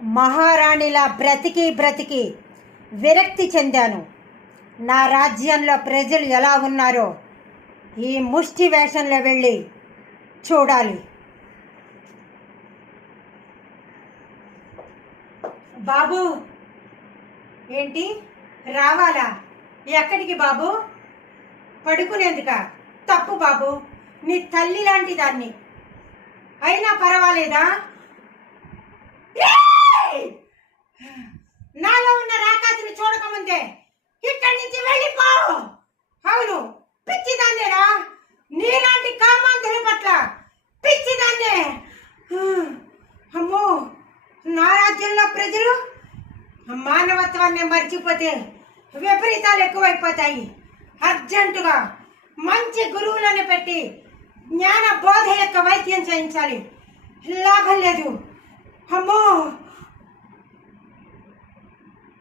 మహారాణిలా బ్రతికి బ్రతికి విరక్తి చెందాను. నా రాజ్యంలో ప్రజలు ఎలా ఉన్నారో ఈ ముష్టి వేషంలో వెళ్ళి చూడాలి. బాబు, ఏంటి రావాలా? ఎక్కడికి బాబు? పడుకునేందుక? తప్పు బాబు, నీ తల్లి లాంటి దాన్ని. అయినా పర్వాలేదా? నాలో ఉన్న రాకాసిని చూడకముందే ఇక్కడి నుంచి వెళ్ళిపో. అవును, పిచ్చిదాన్నేరా, నీలాంటి కామాంధుల పట్ల పిచ్చిదాన్నే. అమ్మో, నా రాజ్యంలో ప్రజలు మానవత్వాన్ని మర్చిపోతే విపరీతాలు ఎక్కువైపోతాయి. అర్జెంటుగా మంచి గురువులను పెట్టి జ్ఞాన బోధ యొక్క వైద్యం చేయించాలి. లాభం లేదు.